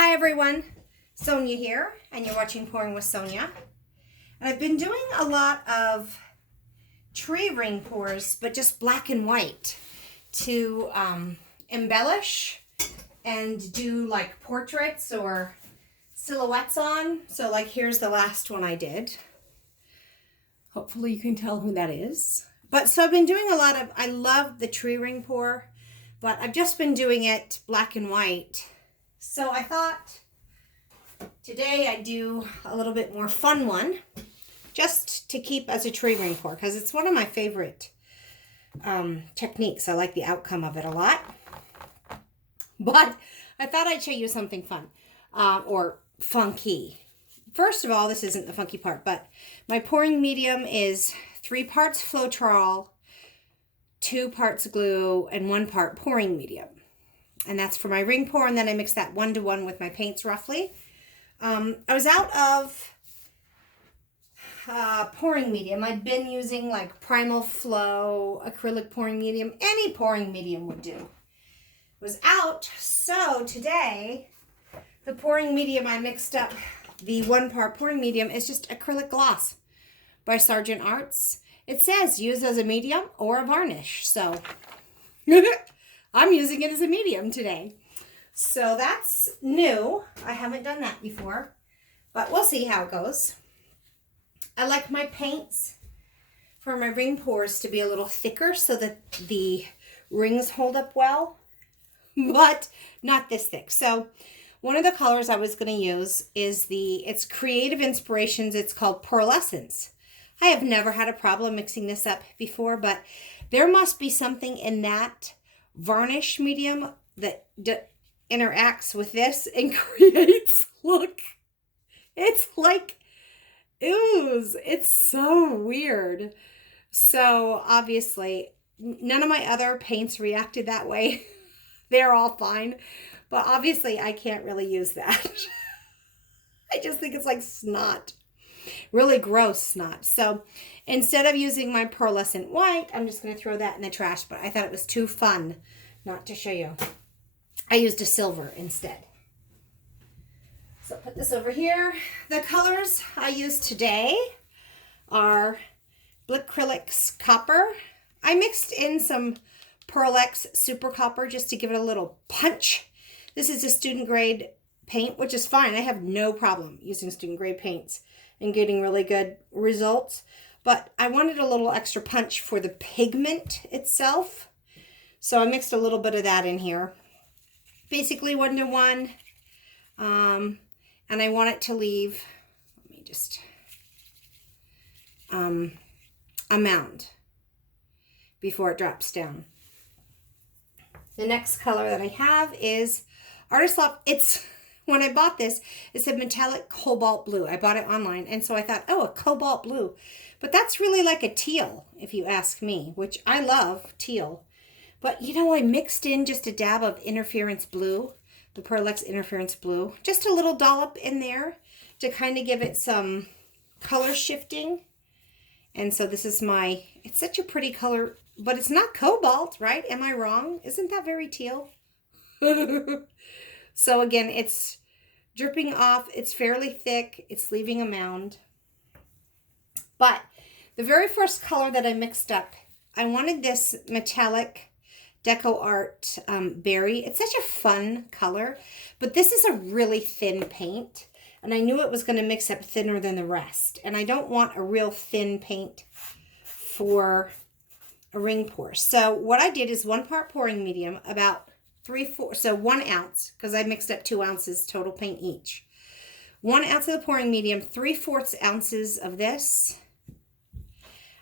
Hi everyone, Sonia here, and you're watching Pouring with Sonia. And I've been doing a lot of tree ring pours, but just black and white to embellish and do like portraits or silhouettes on. So like here's the last one I did. Hopefully you can tell who that is. But so I've been doing a lot of, I love the tree ring pour, but I've just been doing it black and white. So I thought today I'd do a little bit more fun one just to keep as a tree ring pour because it's one of my favorite techniques. I like the outcome of it a lot. But I thought I'd show you something fun or funky. First of all, this isn't the funky part, but my pouring medium is 3 parts Floetrol, 2 parts glue, and 1 part pouring medium. And that's for my ring pour, and then I mix that 1-to-1 with my paints roughly. I was out of pouring medium. I'd been using like Primal Flow, acrylic pouring medium. Any pouring medium would do. Was out, so today the pouring medium I mixed up, the 1 part pouring medium is just acrylic gloss by Sargent Arts. It says use as a medium or a varnish, so I'm using it as a medium today. So that's new. I haven't done that before, but we'll see how it goes. I like my paints for my ring pours to be a little thicker so that the rings hold up well, but not this thick. So one of the colors I was going to use is it's Creative Inspirations. It's called Pearlescence. I have never had a problem mixing this up before, but there must be something in that varnish medium that interacts with this and creates, look, it's like ooze. It's so weird. So obviously none of my other paints reacted that way. They're all fine, but obviously I can't really use that. I just think it's like snot, really gross snot. So instead of using my pearlescent white, I'm just going to throw that in the trash, but I thought it was too fun not to show you. I used a silver instead. So put this over here. The colors I used today are Blickrylics Copper. I mixed in some Pearl-Ex Super Copper just to give it a little punch. This is a student grade paint, which is fine. I have no problem using student grade paints and getting really good results. But I wanted a little extra punch for the pigment itself. So I mixed a little bit of that in here. Basically 1-to-1. And I want it to leave, let me just, a mound before it drops down. The next color that I have is Artist Loft. It's, when I bought this, it said metallic cobalt blue. I bought it online, and so I thought, oh, a cobalt blue. But that's really like a teal, if you ask me, which I love teal. But, you know, I mixed in just a dab of Interference Blue, the Pearl-Ex Interference Blue. Just a little dollop in there to kind of give it some color shifting. And so this is it's such a pretty color, but it's not cobalt, right? Am I wrong? Isn't that very teal? So again, it's dripping off. It's fairly thick. It's leaving a mound. But the very first color that I mixed up, I wanted this metallic Deco Art Berry. It's such a fun color, but this is a really thin paint, and I knew it was going to mix up thinner than the rest, and I don't want a real thin paint for a ring pour. So what I did is 1 part pouring medium, about 3/4, so 1 ounce, because I mixed up 2 ounces total paint each. 1 ounce of the pouring medium, 3/4 ounces of this,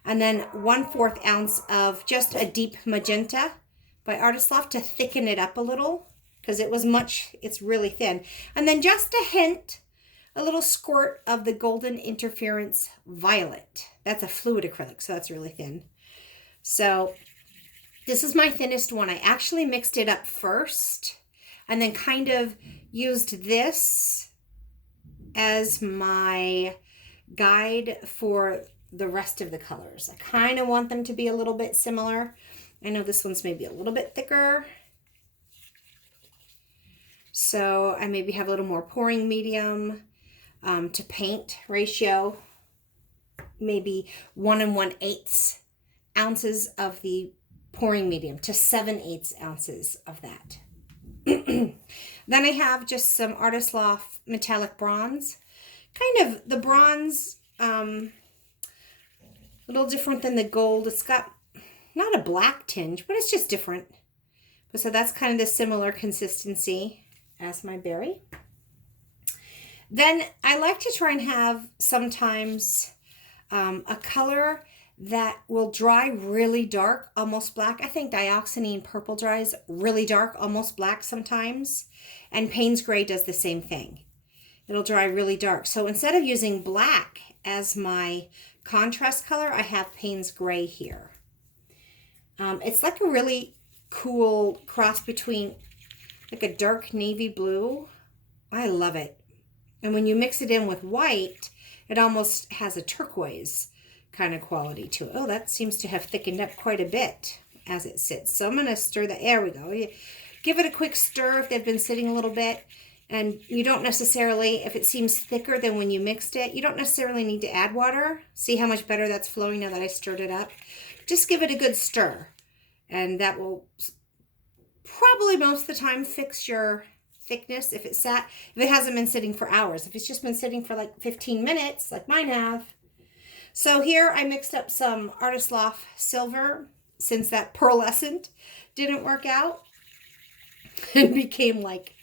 and then 1/4 ounce of just a deep magenta by Artist Loft to thicken it up a little because it's really thin. And then just a hint, a little squirt of the Golden Interference Violet. That's a fluid acrylic, so that's really thin. So this is my thinnest one. I actually mixed it up first and then kind of used this as my guide for the rest of the colors. I kind of want them to be a little bit similar. I know this one's maybe a little bit thicker. So I maybe have a little more pouring medium to paint ratio, maybe 1 1/8 ounces of the pouring medium to 7/8 ounces of that. Then I have just some Artist Loft metallic bronze. Kind of the bronze, a little different than the gold. It's got not a black tinge, but it's just different. So that's kind of the similar consistency as my berry. Then I like to try and have sometimes a color that will dry really dark, almost black. I think Dioxazine Purple dries really dark, almost black sometimes. And Payne's Gray does the same thing. It'll dry really dark. So instead of using black as my contrast color, I have Payne's Gray here. It's like a really cool cross between like a dark navy blue. I love it. And when you mix it in with white, it almost has a turquoise kind of quality to it. Oh, that seems to have thickened up quite a bit as it sits. So I'm going to stir that. There we go. Give it a quick stir if they've been sitting a little bit. And you don't necessarily, if it seems thicker than when you mixed it, you don't necessarily need to add water. See how much better that's flowing now that I stirred it up? Just give it a good stir. And that will probably most of the time fix your thickness if it hasn't been sitting for hours. If it's just been sitting for like 15 minutes, like mine have. So here I mixed up some Artist Loft silver since that pearlescent didn't work out. It became like,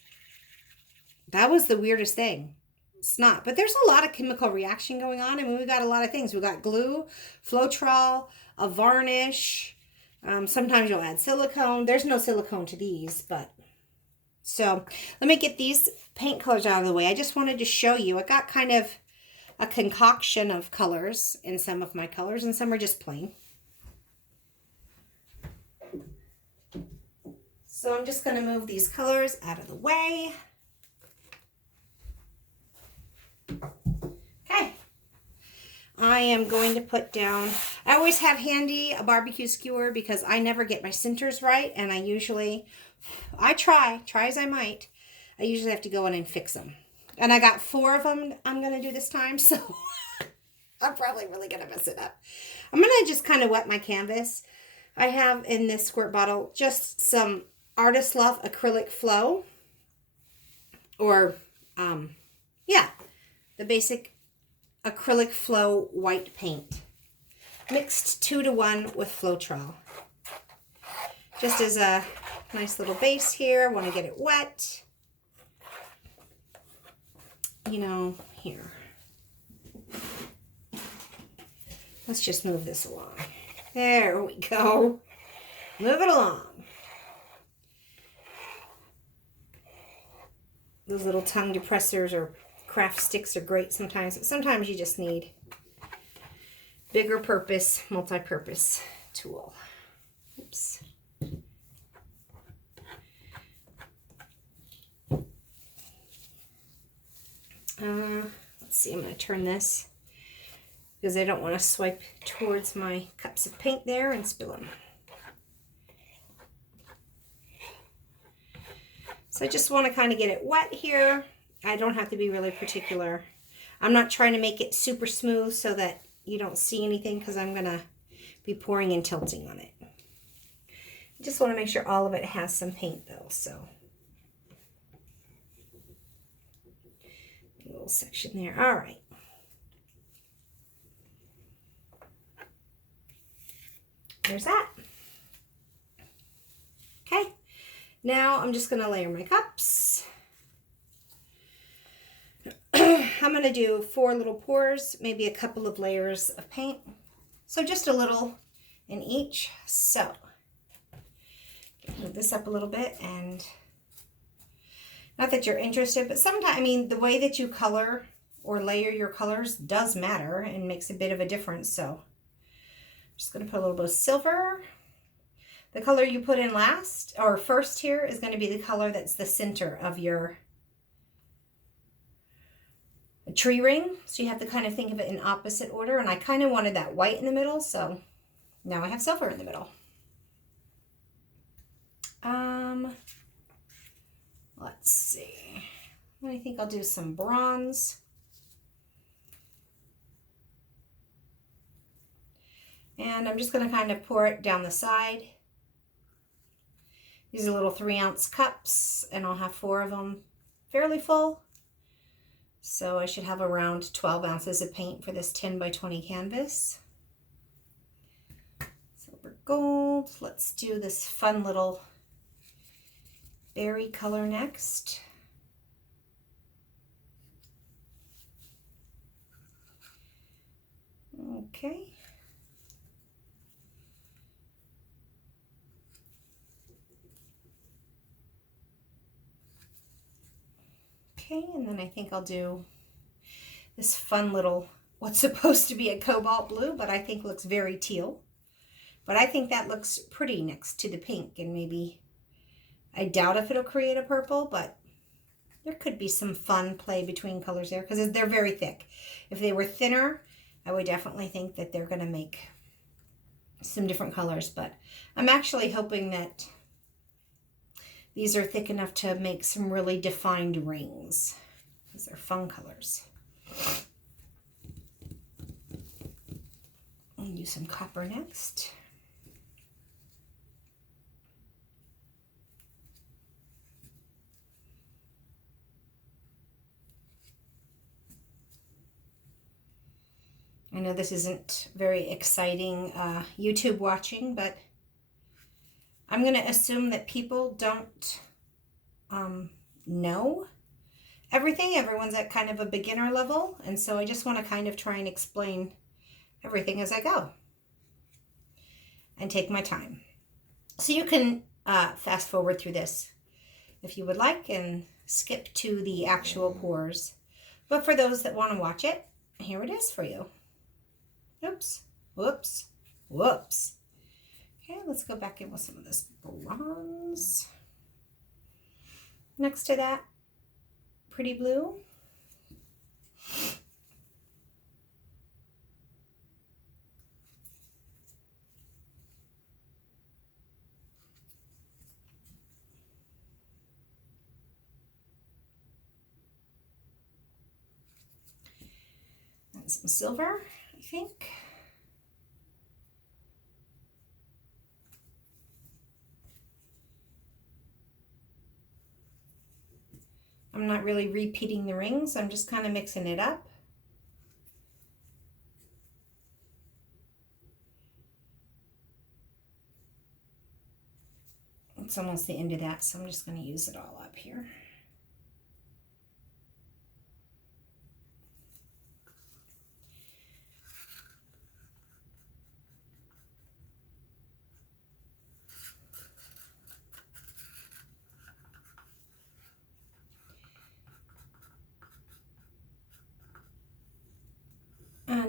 that was the weirdest thing. It's not, but there's a lot of chemical reaction going on. I mean, we got a lot of things. We got glue, Floetrol, a varnish. Sometimes you'll add silicone. There's no silicone to these, but so let me get these paint colors out of the way. I just wanted to show you. I got kind of a concoction of colors in some of my colors, and some are just plain. So I'm just going to move these colors out of the way. Okay. I am going to put down, I always have handy a barbecue skewer because I never get my centers right, and I try as I might. I usually have to go in and fix them. And I got 4 of them I'm going to do this time, so I'm probably really going to mess it up. I'm going to just kind of wet my canvas. I have in this squirt bottle just some Artist Loft Acrylic Flow, or, the basic Acrylic Flow white paint, mixed 2 to 1 with Floetrol. Just as a nice little base here. Want to get it wet. Here. Let's just move this along. There we go. Move it along. Those little tongue depressors or craft sticks are great sometimes, but sometimes you just need bigger purpose, multi-purpose tool. Oops. Let's see, I'm going to turn this because I don't want to swipe towards my cups of paint there and spill them. So I just want to kind of get it wet here. I don't have to be really particular. I'm not trying to make it super smooth so that you don't see anything because I'm going to be pouring and tilting on it. I just want to make sure all of it has some paint though, so. A little section there. All right. There's that. Okay. Now I'm just going to layer my cups. I'm going to do 4 little pours, maybe a couple of layers of paint. So just a little in each. So move this up a little bit, and not that you're interested, but sometimes, I mean, the way that you color or layer your colors does matter and makes a bit of a difference. So I'm just going to put a little bit of silver. The color you put in last or first here is going to be the color that's the center of your tree ring. So you have to kind of think of it in opposite order. And I kind of wanted that white in the middle, so now I have silver in the middle. Let's see. I think I'll do some bronze. And I'm just going to kind of pour it down the side. These are little 3-ounce cups, and I'll have 4 of them fairly full. So I should have around 12 ounces of paint for this 10 by 20 canvas. Silver gold. Let's do this fun little berry color next. Okay. Okay, and then I think I'll do this fun little, what's supposed to be a cobalt blue, but I think looks very teal. But I think that looks pretty next to the pink, and maybe, I doubt if it'll create a purple, but there could be some fun play between colors there because they're very thick. If they were thinner, I would definitely think that they're going to make some different colors, but I'm actually hoping that these are thick enough to make some really defined rings because they're fun colors. I'll do some copper next. I know this isn't very exciting YouTube watching, but I'm going to assume that people don't know everything. Everyone's at kind of a beginner level, and so I just want to kind of try and explain everything as I go and take my time. So you can fast forward through this if you would like and skip to the actual pours. But for those that want to watch it, here it is for you. Oops, whoops, whoops. Okay, let's go back in with some of this bronze. Next to that, pretty blue. And some silver, I think. I'm not really repeating the rings. I'm just kind of mixing it up. It's almost the end of that, so I'm just going to use it all up here.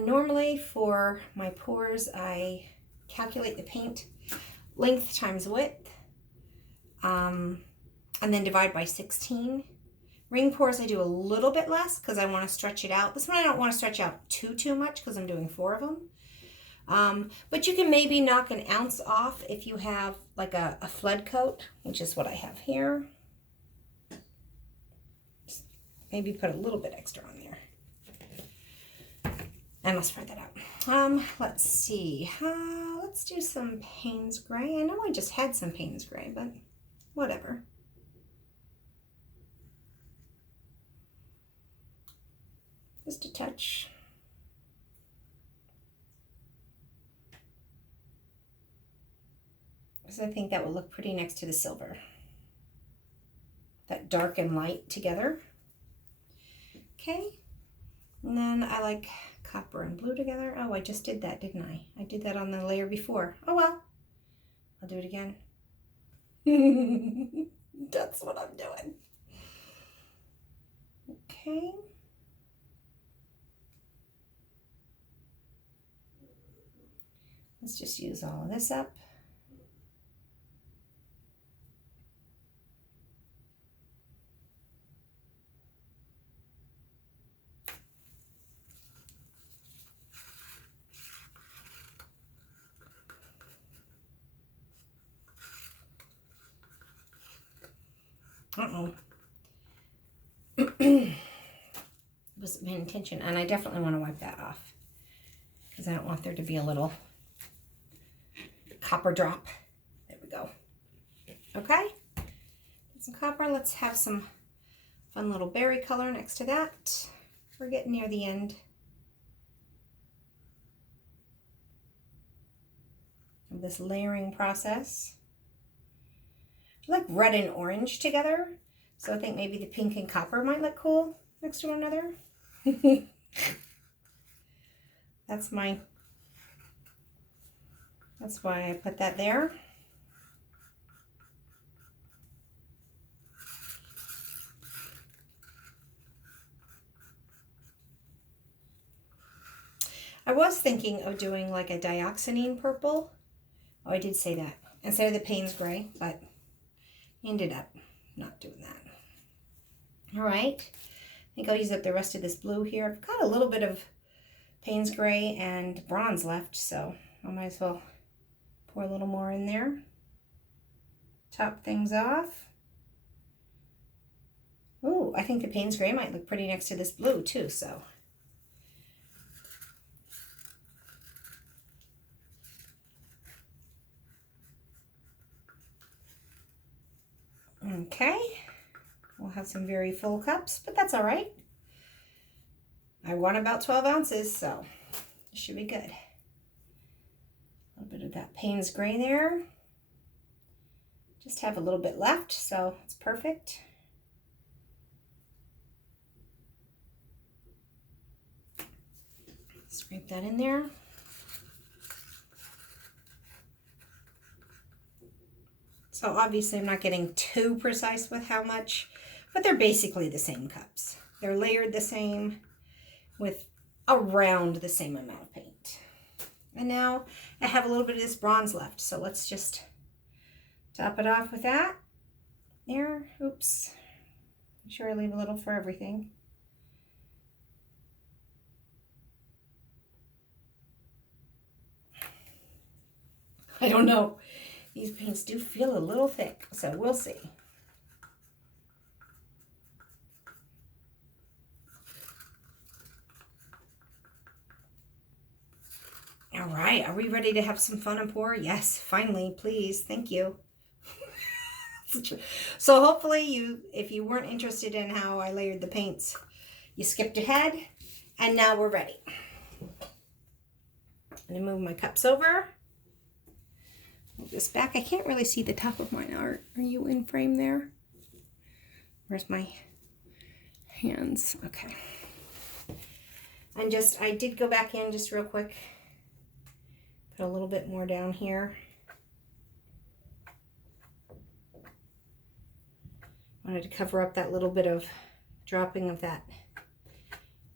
Normally for my pours, I calculate the paint length times width, and then divide by 16. Ring pours I do a little bit less because I want to stretch it out. This one I don't want to stretch out too much because I'm doing 4 of them. But you can maybe knock an ounce off if you have like a flood coat, which is what I have here. Just maybe put a little bit extra on there. And I'll spread that out. Let's see. Let's do some Payne's Gray. I know I just had some Payne's Gray, but whatever. Just a touch. Because I think that will look pretty next to the silver. That dark and light together. Okay. And then I like copper and blue together. Oh, I just did that, didn't I? I did that on the layer before. Oh well. I'll do it again. That's what I'm doing. Okay. Let's just use all of this up. Uh-oh. wasn't paying attention. And I definitely want to wipe that off because I don't want there to be a little copper drop. There we go. Okay. Some copper. Let's have some fun little berry color next to that. We're getting near the end of this layering process. I like red and orange together, so I think maybe the pink and copper might look cool next to one another. That's why I put that there. I was thinking of doing like a dioxazine purple. Oh, I did say that. Instead of the Payne's Gray, but ended up not doing that. All right. I think I'll use up the rest of this blue here. I've got a little bit of Payne's Gray and bronze left, so I might as well pour a little more in there. Top things off. Ooh, I think the Payne's Gray might look pretty next to this blue too, so. Okay, we'll have some very full cups, but that's all right. I want about 12 ounces, so it should be good. A little bit of that Payne's Gray there. Just have a little bit left, so it's perfect. Scrape that in there. So obviously I'm not getting too precise with how much, but they're basically the same cups. They're layered the same with around the same amount of paint. And now I have a little bit of this bronze left, so let's just top it off with that. There, oops. Make sure I leave a little for everything. I don't know. These paints do feel a little thick, so we'll see. All right, are we ready to have some fun and pour? Yes, finally, please, thank you. So hopefully if you weren't interested in how I layered the paints, you skipped ahead, and now we're ready. I'm gonna move my cups over. Move this back. I can't really see the top of mine. Are you in frame there? Where's my hands? Okay. And I did go back in just real quick. Put a little bit more down here. Wanted to cover up that little bit of dropping of that,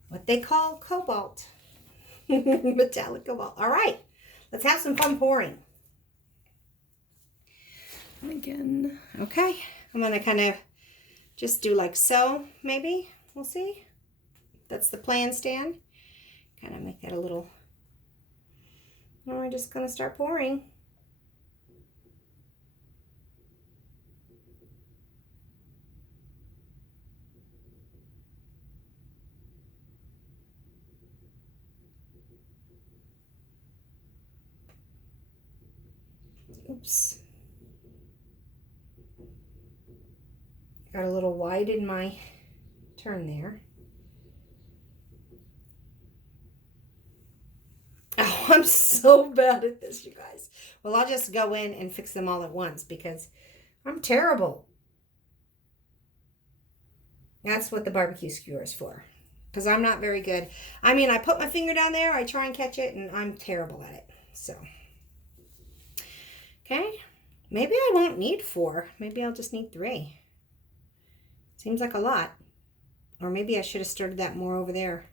what they call cobalt. Metallic cobalt. All right, let's have some fun pouring. Again, okay, I'm gonna kind of just do like so, maybe, we'll see. That's the plan stand. Kind of make that a little, and we're just gonna start pouring. Oops. Got a little wide in my turn there. Oh, I'm so bad at this, you guys. Well, I'll just go in and fix them all at once because I'm terrible. That's what the barbecue skewer is for. Because I'm not very good. I mean, I put my finger down there, I try and catch it, and I'm terrible at it. So, okay. Maybe I won't need 4. Maybe I'll just need 3. Seems like a lot. Or maybe I should have started that more over there.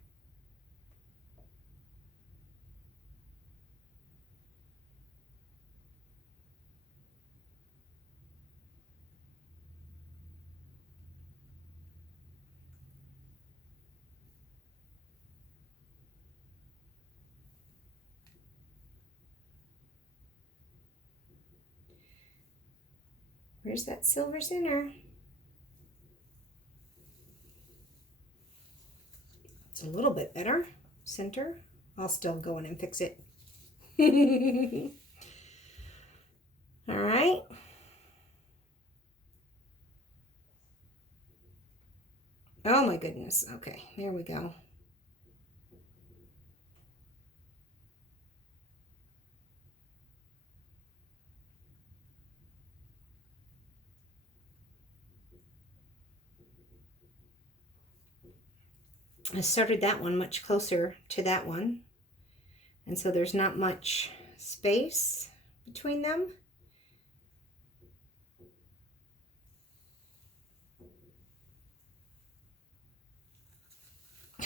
Where's that silver center? It's a little bit better. Center. I'll still go in and fix it. All right. Oh my goodness. Okay, there we go. I started that one much closer to that one. And so there's not much space between them.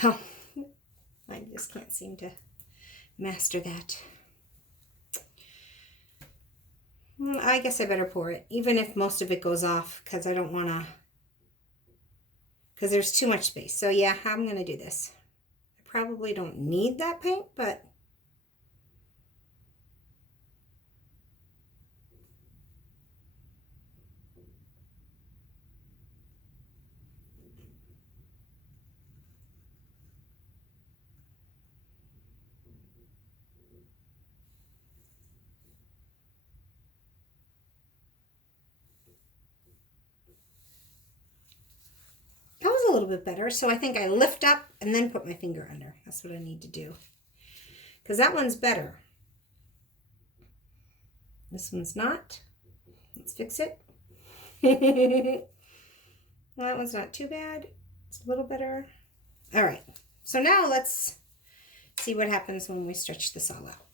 Oh, I just can't seem to master that. I guess I better pour it, even if most of it goes off, because I don't want to, because there's too much space. So yeah, I'm going to do this. I probably don't need that paint, but that was a little bit better. So I think I lift up and then put my finger under. That's what I need to do. Because that one's better. This one's not. Let's fix it. Well, that one's not too bad. It's a little better. All right. So now let's see what happens when we stretch this all out.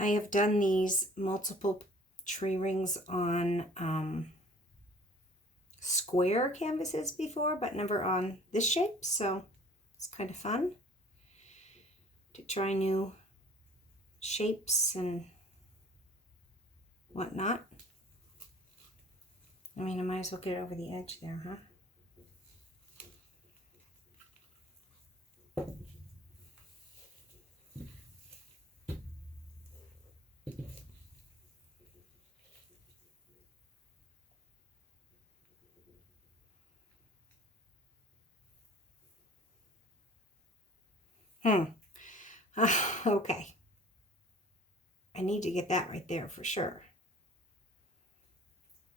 I have done these multiple tree rings on square canvases before, but never on this shape, so it's kind of fun to try new shapes and whatnot. I mean, I might as well get it over the edge there, huh? Okay. I need to get that right there for sure.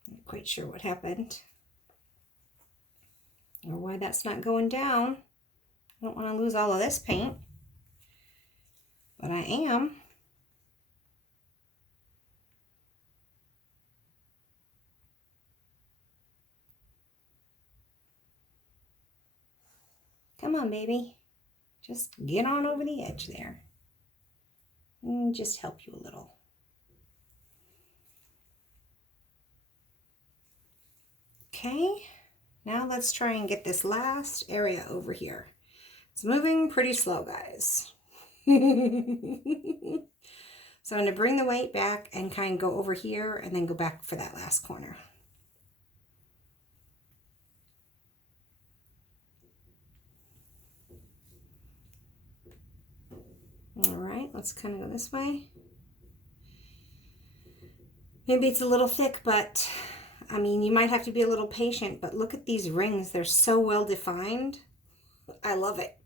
Not quite sure what happened or why that's not going down. I don't want to lose all of this paint, but I am. Come on, baby. Just get on over the edge there. And just help you a little. Okay, now let's try and get this last area over here. It's moving pretty slow, guys. So I'm going to bring the weight back and kind of go over here and then go back for that last corner. All right, let's kind of go this way. Maybe it's a little thick, but I mean, you might have to be a little patient, but look at these rings. They're so well defined. I love it.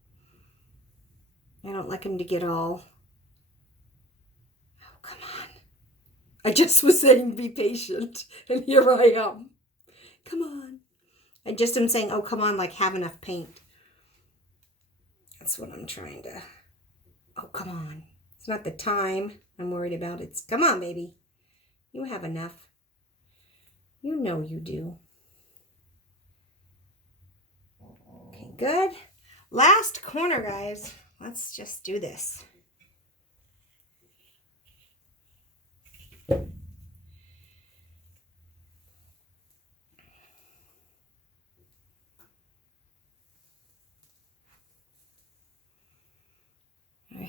I don't like them to get all... Oh, come on. I just was saying be patient, and here I am. Come on. I just am saying, oh, come on, like have enough paint. That's what I'm trying to... Oh, come on. It's not the time I'm worried about. It's, come on, baby. You have enough. You know you do. Okay, good. Last corner, guys. Let's just do this.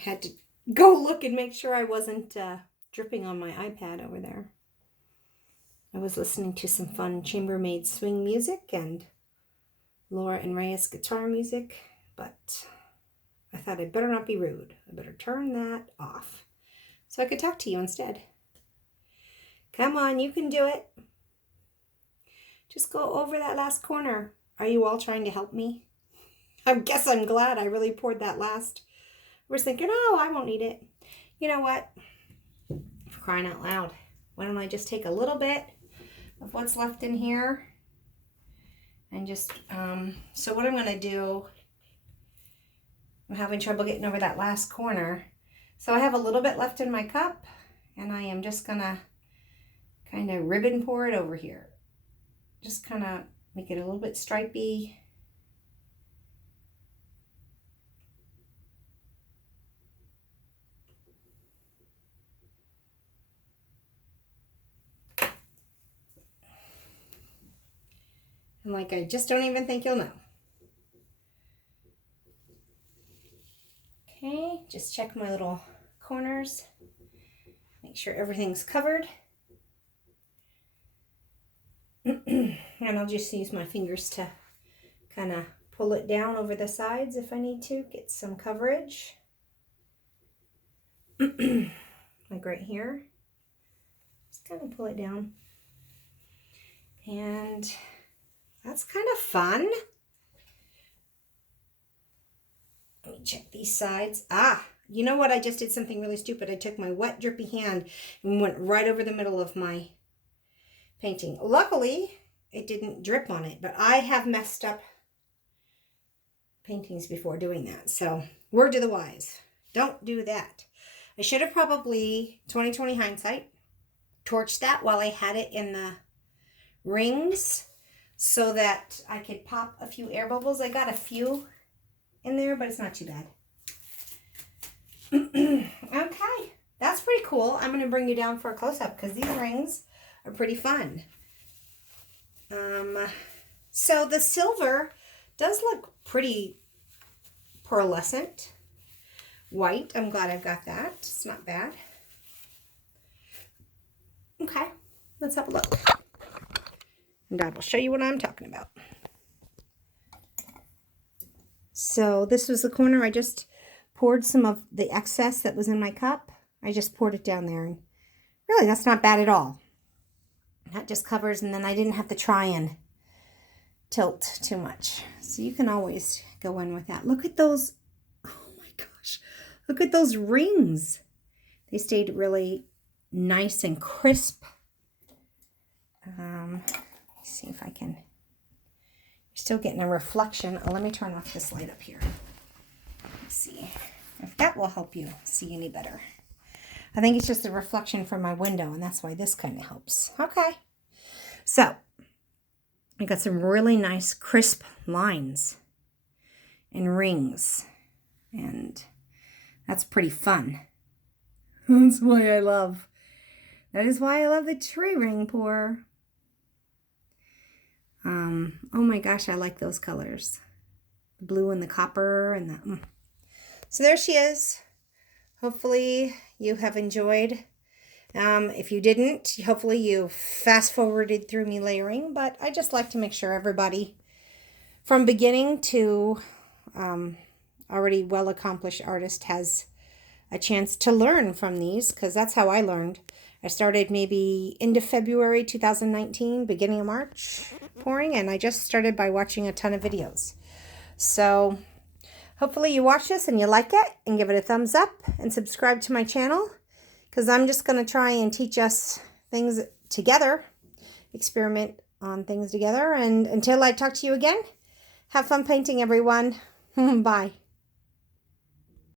had to go look and make sure I wasn't dripping on my iPad over there. I was listening to some fun chambermaid swing music and Laura and Reyes guitar music, but I thought I'd better not be rude. I better turn that off so I could talk to you instead. Come on, you can do it. Just go over that last corner. Are you all trying to help me? I guess I'm glad I really poured that last. I was thinking, oh, I won't need it. You know what? For crying out loud. Why don't I just take a little bit of what's left in here and just, so what I'm going to do, I'm having trouble getting over that last corner. So I have a little bit left in my cup and I am just going to kind of ribbon pour it over here. Just kind of make it a little bit stripey. And like, I just don't even think you'll know. Okay, just check my little corners. Make sure everything's covered. And I'll just use my fingers to kind of pull it down over the sides if I need to, get some coverage. Like right here. Just kind of pull it down. And that's kind of fun. Let me check these sides. You know what? I just did something really stupid. I took my wet, drippy hand and went right over the middle of my painting. Luckily, it didn't drip on it, but I have messed up paintings before doing that. So, word to the wise. Don't do that. I should have probably, 20/20 hindsight, torched that while I had it in the rings so that I could pop a few air bubbles. I got a few in there, but it's not too bad. Okay, that's pretty cool. I'm going to bring you down for a close-up because these rings are pretty fun. So the silver does look pretty pearlescent white. I'm glad I've got that. It's not bad. Okay, let's have a look. And I will show you what I'm talking about. So this was the corner. I just poured some of the excess that was in my cup. I just poured it down there. And really, that's not bad at all. That just covers, and then I didn't have to try and tilt too much. So you can always go in with that. Look at those. Oh my gosh. Look at those rings. They stayed really nice and crisp. Let's see if I can. You're still getting a reflection. Oh, let me turn off this light up here. Let's see if that will help you see any better. I think it's just a reflection from my window, and that's why this kind of helps. Okay. So, I got some really nice crisp lines and rings, and that's pretty fun. That is why I love the tree ring pour. Oh my gosh, I like those colors. The blue and the copper and the... So there she is. Hopefully you have enjoyed. If you didn't, hopefully you fast forwarded through me layering, but I just like to make sure everybody from beginning to already well-accomplished artist has a chance to learn from these, because that's how I learned. I started maybe end of February 2019, beginning of March pouring, and I just started by watching a ton of videos. So hopefully you watch this and you like it and give it a thumbs up and subscribe to my channel, because I'm just going to try and teach us things together, experiment on things together. And until I talk to you again, have fun painting, everyone. Bye.